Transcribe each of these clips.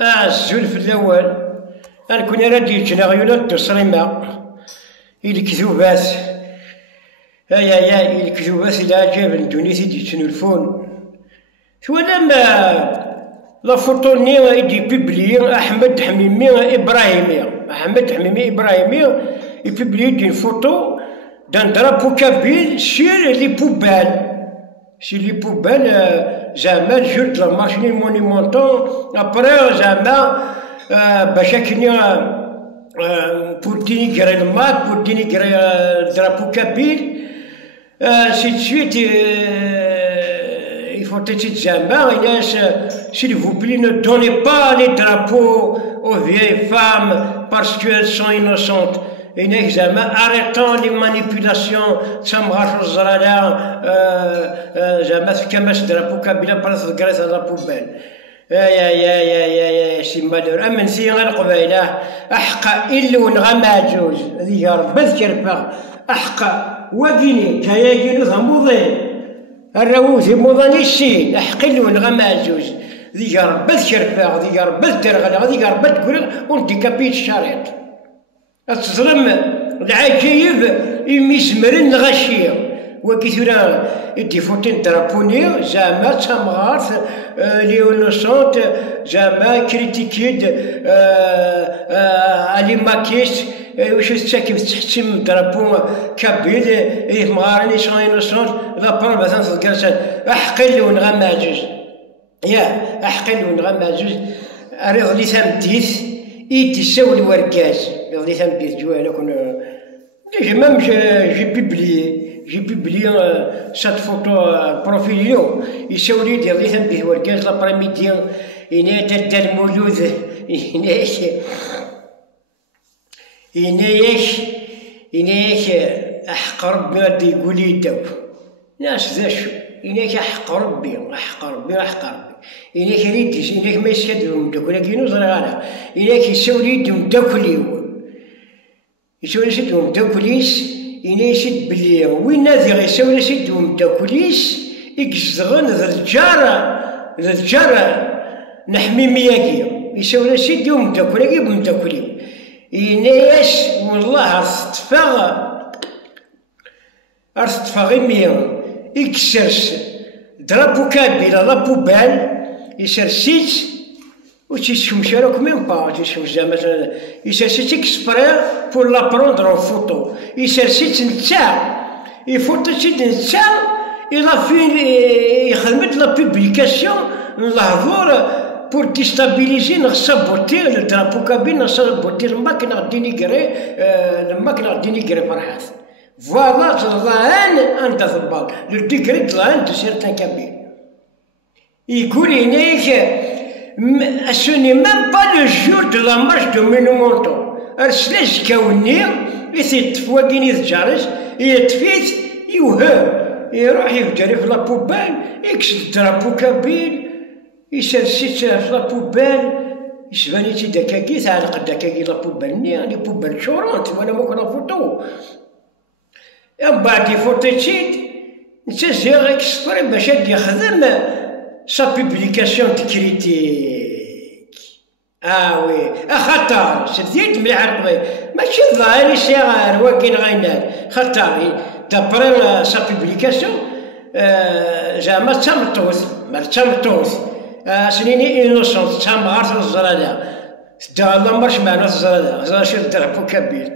الزول في الأول أنا كنا رادي جناغيولا الدصريمة الكذوبات يا الكذوبات إلا جاب الدنيا تيجي تنلفون ولا ما لا فوتو ني يدي بيبلي أحمد حميمي إبراهيمي يبيبلي دي فوتو دان درابو كابيل سير لي بوبال زعما الجور دو لا مارشيني مونيمونتون ابري زعما باش كني بور دينيغري المات بور دينيغري درابو كابيل سي سويت il faut être jamais, s'il vous plaît, ne donnez pas les drapeaux aux vieilles femmes parce qu'elles sont innocentes. Et n'examen, arrêtons les manipulations. Ça me rajoute Zalala, jamais qu'un drapeau Kabila passe grâce à la poubelle. c'est malheureux. أمن سيغ القبيلة أحقا إلو نغماجوز ذي رب بذكر أحقا وقيني كاياجينو ثموضين الرووز موضاني السين أحقلو نغماجوز ذي رب بذكر ذي رب بذكر ذي رب تقول وانت كابيت الشريط تظلم العجيب يميسمرن غشية وكثيرا يدي فوتين درابوني زعما تامغارث ليونوسونت زعما كريتيكيد علي ماكيس واش تساكن تحتم درابو كابيل مغارني شغل انوسونت لا بروف مثلا تلقى احقل ونغماجوز يا احقل ونغماجوز ريض لي ثمديث إيدي ساوي الوركاز ريض لي ثمديث جوانا كنا ميم جي بيبلي سات فوتو بروفيليو يساولي ديال لي ثمديث وركاز لابريميدي إنا تادا المولود إناياش أحق ربي غادي يقولي داو ناس ذا شو إناك أحق ربي إناك ريديش إناك ما يسكدهم داكولا كينو زرغانا إناك يساولي يدهم داكليو يساولي يسدهم داكليس إنا يسد بلي وين نادي يساولي يسدهم داكليس يكزغن ذا الجارة نحمي مياكي يساولي يسدهم داكولا بمداكليو إناياش والله أرتفاغ إميا إكسرس درابو كابيلا لا بوبال يسرسيت وتيشمش راك ميم با تيشمش زعما يسرسيت إكسبري بور لا بروندر أون فوتو يسرسيت نتا يفوتوسيت نتا إلا فين يخدمت لا بوبليكاسيون نلحظور بور ديستابيليزي نغسابوتي الدرابو كابيل نغسابوتي الماكينة دينيغري فرحات فوالا تظلان أنت ضباط لو ديكري تظلان دو سيرتان كابيل يقول هناك ce n'est même pas le jour de la marche de Ménonmonton أرسلاش كوني يتفوا كيني تجارش يتفيت يوهم يروح يفجر في لابوبال يكسر درابو كابيل يسرسيت في لابوبال يسباني تي دكاكي تعلق دكاكي لابوبال ني بوبال شورونت وانا موكل فوتو من بعد يفوتيتيد نتا زيغ اكسبري باش هاد يخدم سا بوبليكاسيون كريتيك وي خطر شديد مليح القضية ماشي ظاهري صغار واكين غينار خطر دابري سا بوبليكاسيون زعما تمطوث سنيني انوسونت تامغارت الزرادة دا الله مرش معنا الزرادة زراشي درابو كابيل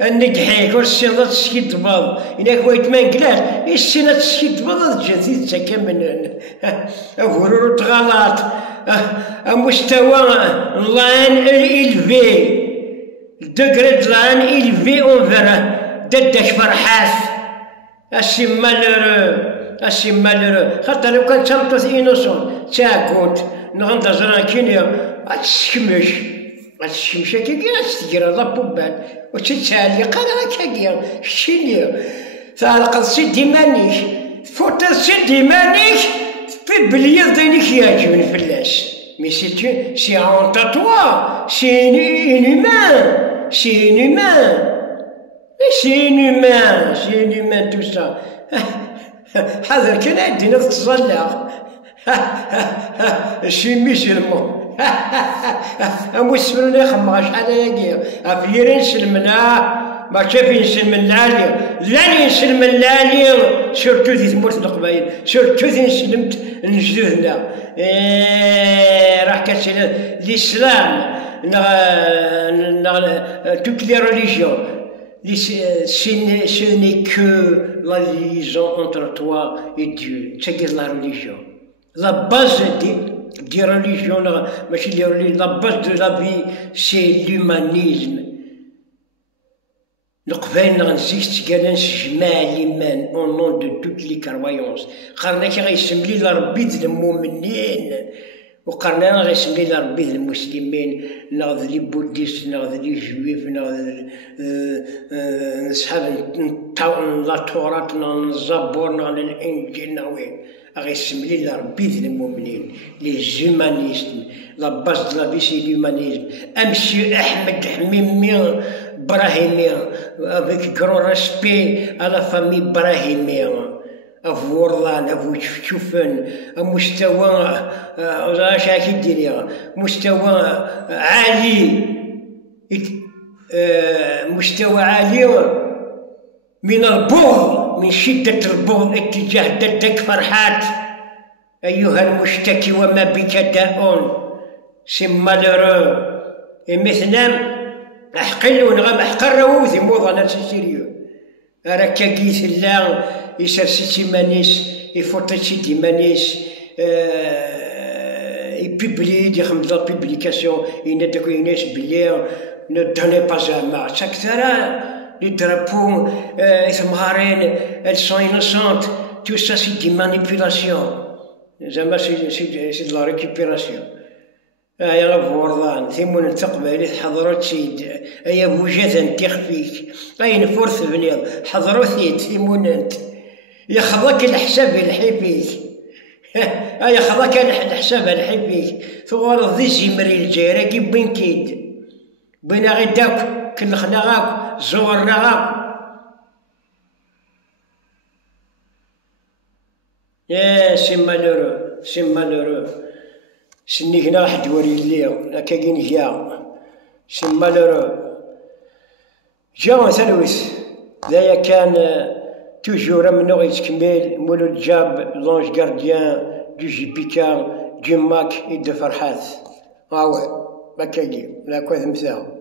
النجحيك والسينات تسكيد بض إنك ويت ما نقلال السينات تسكيد بض جديد تاكا من غرور تغلط مستوى لان إلفي دقرد لان إلفي أونفرا ددك فرحات أسي مالورو خاطر لو كان تمطوث إنوسون تاكونت نغندا زران كينيا أتسكمش كي تجرى لابوبال وتتسالي قرا كاكيا شيني تعلق سيدي مانيش فوت سيدي مانيش في بليض دينك يعجبني فلاش مي سي اون تاتوا سي ان هيومان تو سا حذر كان عندنا تتزلق شي ميشلمون أموسفرون يخمغ شحال هاكي أفيرين نسلمنا ما شافين نسلمن لالي لاني نسلمن لالي سورتو في ثمورة القبايل سورتو في نسلمت لجدودنا راح كتسير الإسلام toutes les religions ce n'est que la liaison entre toi et Dieu c'est la religion la base des religions la base de la vie c'est l'humanisme القبائل نغنزيك تقال نسجمع الإيمان au nom de toutes les croyances قرنا كي غيسملي لربي ذ المؤمنين وقرنا غيسملي لربي ذ المسلمين ناض لي بوديست ناض لي جويف ناض نصحاب لا توراة ناض الزبور ناض الإنجيل ناوين غيسملي لربي ذ المؤمنين لي زومانيست لا باز دو لا في سي l'humanisme أمسي أحمد حميمي brahimien, avec grand respect à la famille brahimien. أفو ورضان أفو تشوفن مستوى شاكي الدنيا مستوى عالي مستوى عالي من البغض من شدة البغض اتجاه ضدك فرحات أيها المشتكي وما بك داء سي مالورو مثلا أحقل ونغم أحقر ووذي موضة نفسي سيريو راك كيس الله يسرسي مانيس يفوتي دي مانيس يبيبلي دي خمس لا بيبليكاسيون ينادك يناس بلي ne donnez pas un match. Chaque les drapeaux ثمارين elles sont innocentes. Tout ça c'est des manipulations. C'est de la récupération. يا غفورضان ثمون التقبل حضرت سيد يا بوجاز تخفيك اين فرث بنيض حضروا ثيد ثمون انت يا خضاك الحساب الحبيك يا خضاك الحساب الحبيك ثغور ذي زمري الجيرة بين كيد بين غداك كل خناغاك زورناغاك يا سي مالورو سني هنا واحد وري الليل هكا كاين جا سي مالورو جا ثلوث ذايا كان توجور منو غيتكمل مولود جاب لونج غارديان دو جيبيكا دو ماك اي دو فرحات هاوي ما كاين لا كويس مثال